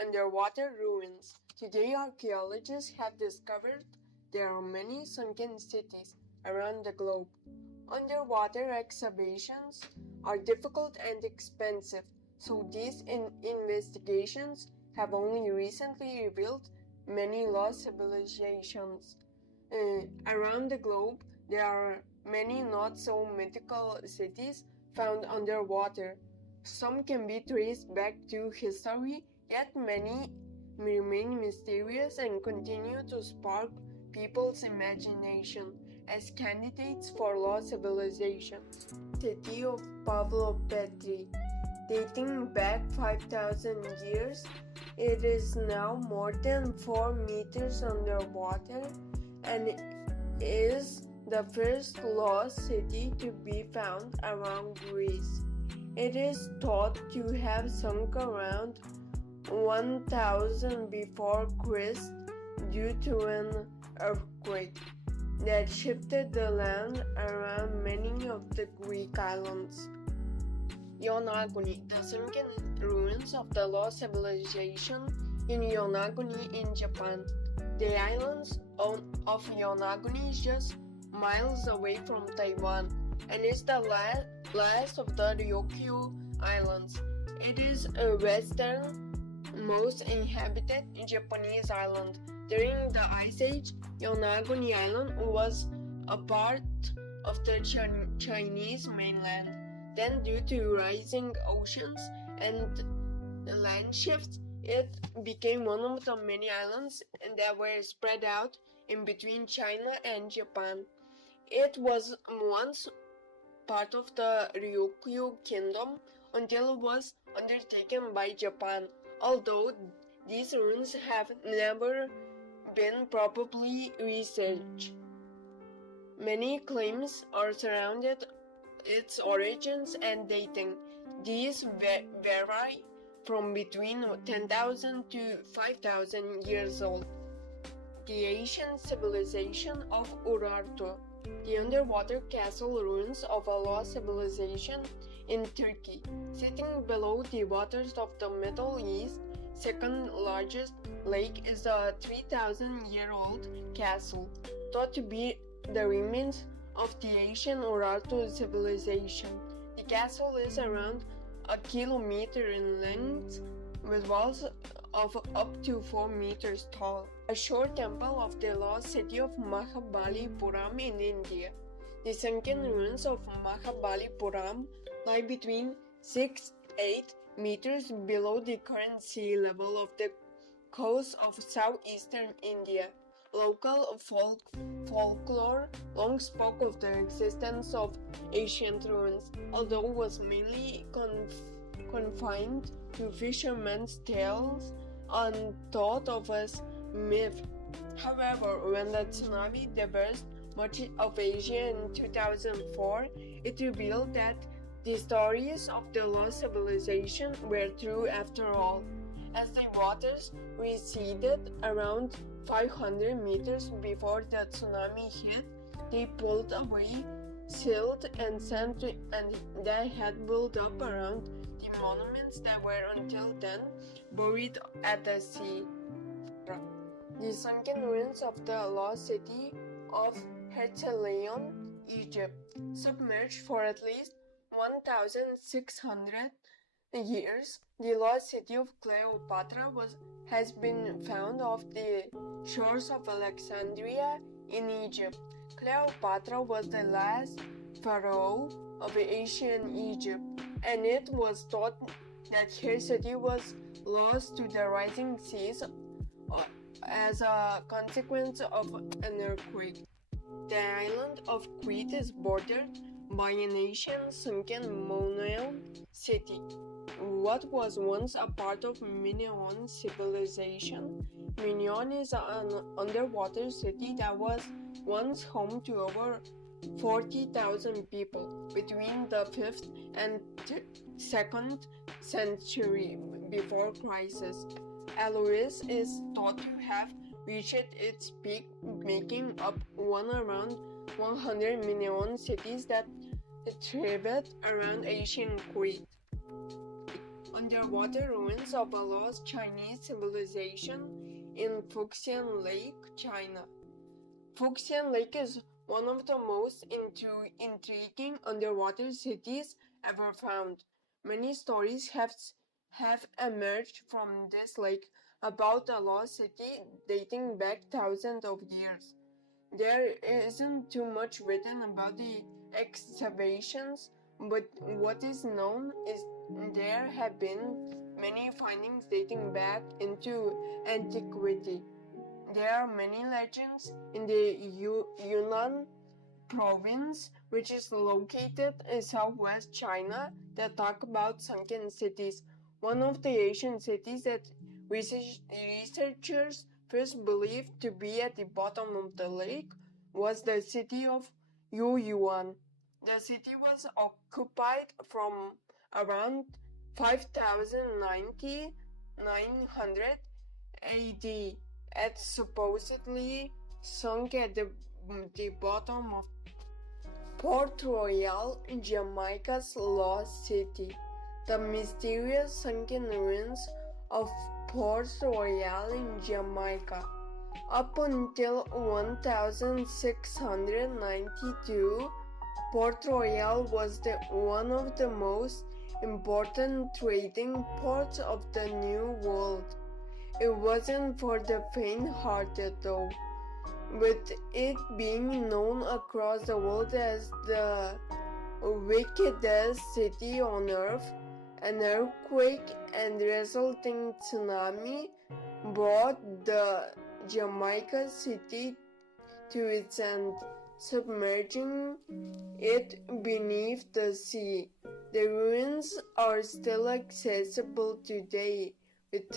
underwater ruins. Today, archaeologists have discovered there are many sunken cities around the globe. Underwater excavations are difficult and expensive, so these investigations have only recently revealed many lost civilizations. Around the globe, there are many not so mythical cities found underwater. Some can be traced back to history, yet many remain mysterious and continue to spark people's imagination as candidates for lost civilization. City of Pavlopetri, dating back 5,000 years, it is now more than 4 meters underwater and is the first lost city to be found around Greece. It is thought to have sunk around 1000 before Christ due to an earthquake that shifted the land around many of the Greek islands. Yonaguni, the sunken ruins of the lost civilization in Yonaguni in Japan. The islands of Yonaguni is just miles away from Taiwan and is the last of the Ryukyu Islands. It is a westernmost inhabited Japanese island. During the Ice Age, Yonaguni Island was a part of the Chinese mainland. Then, due to rising oceans and land shifts, it became one of the many islands that were spread out in between China and Japan. It was once part of the Ryukyu Kingdom until it was undertaken by Japan, although these ruins have never been properly researched. Many claims are surrounded its origins and dating. These vary from between 10,000 to 5,000 years old. The ancient civilization of Urartu, the underwater castle ruins of a lost civilization in Turkey, sitting below the waters of the Middle East. Second largest lake is a 3,000-year-old castle, thought to be the remains of the ancient Urartu civilization. The castle is around a kilometer in length, with walls of up to 4 meters tall. A short temple of the lost city of Mahabalipuram in India. The sunken ruins of Mahabalipuram lie between 6-8 meters below the current sea level of the coast of southeastern India. Local folklore long spoke of the existence of ancient ruins, although it was mainly confined to fishermen's tales and thought of as myth. However, when the tsunami devoured much of Asia in 2004, it revealed that the stories of the lost civilization were true after all. As the waters receded around 500 meters before the tsunami hit, they pulled away silt and sand that had built up around the monuments that were until then buried at the sea. The sunken ruins of the lost city of Herzliya, Egypt, submerged for at least 1,600 years. The lost city of Cleopatra has been found off the shores of Alexandria in Egypt. Cleopatra was the last pharaoh of ancient Egypt, and it was thought that her city was lost to the rising seas as a consequence of an earthquake. The island of Crete is bordered by an ancient sunken Minoan city. What was once a part of Minoan civilization, Minoan is an underwater city that was once home to over 40,000 people between the 5th and 2nd century before Christ. Alois is thought to have reached its peak, making up around 100 Minoan cities that thrived around ancient Crete. underwater ruins of a lost Chinese civilization in Fuxian Lake, China. Fuxian Lake is one of the most intriguing underwater cities ever found. Many stories have emerged from this lake about a lost city dating back thousands of years. There isn't too much written about the excavations, but what is known is there have been many findings dating back into antiquity. There are many legends in the Yunnan province, which is located in southwest China, that talk about sunken cities. One of the ancient cities that researchers first believed to be at the bottom of the lake was the city of Yuan. The city was occupied from around 5900 AD and supposedly sunk at the bottom of Port Royal, Jamaica's lost city. The mysterious sunken ruins of Port Royal in Jamaica. Up until 1692, Port Royal was one of the most important trading ports of the New World. It wasn't for the faint-hearted though, with it being known across the world as the wickedest city on earth. An earthquake and resulting tsunami brought the Jamaica city to its end, submerging it beneath the sea. The ruins are still accessible today, with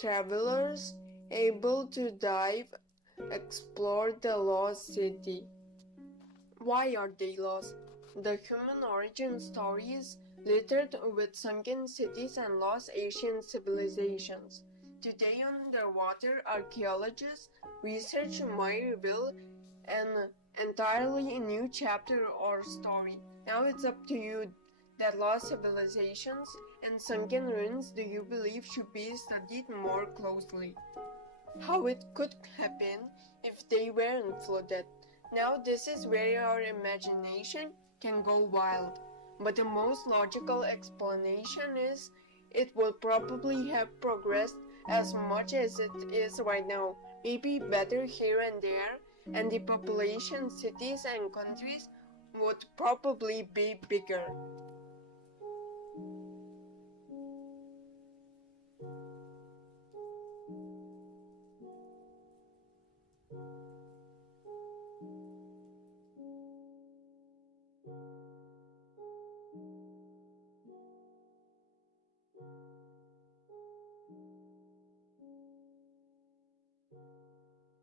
travelers able to explore the lost city. Why are they lost? The human origin story is littered with sunken cities and lost ancient civilizations. Today, underwater archaeologists' research might reveal an entirely new chapter or story. Now it's up to you. That lost civilizations and sunken ruins do you believe should be studied more closely? How it could have been if they weren't flooded. Now this is where our imagination can go wild. But the most logical explanation is it would probably have progressed as much as it is right now, maybe better here and there, and the population, cities and countries would probably be bigger.